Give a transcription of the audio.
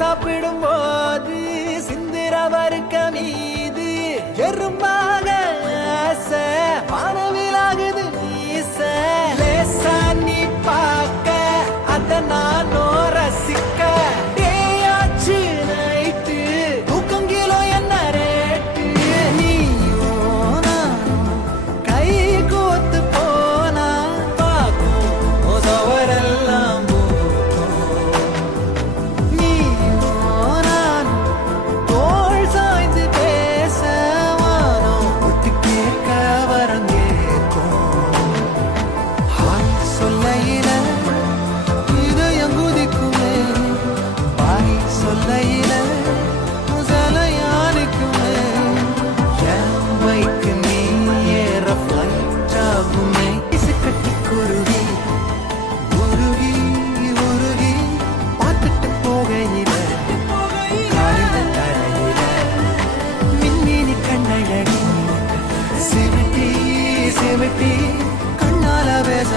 சாப்பிடும் போது சிந்திர வறுக்க மீது எறும்பாக வானவிலாகுது வீச லேசா நீ பார்க்க அத நானோ ரசிக்க டேயாச்சு நைட்டு தூக்கம் கிலோ என்ன ரேட்டு நீயோ நானும் கை கோத்து போனா பார்க்கும் சவரெல்லாம் நீயோ நானும் தோள் சாய்ந்து பேச வானம் ஒத்து கேட்க வரம் கேட்கும் ஹாய் சொல்லையில இதயம் குதிக்குமே பாய் சொல்லையில முதலையானுக்குமே என் பைக்கு நீ ஏற ஃப்ளைட் ஆகுமே இசுக்கட்டி குருவி உருகி உருகி பார்த்துட்டு போகையில காலையில தரையில மின்மினி கண்ணழகி சிமிட்டி சிமிட்டி கண்ணால பேச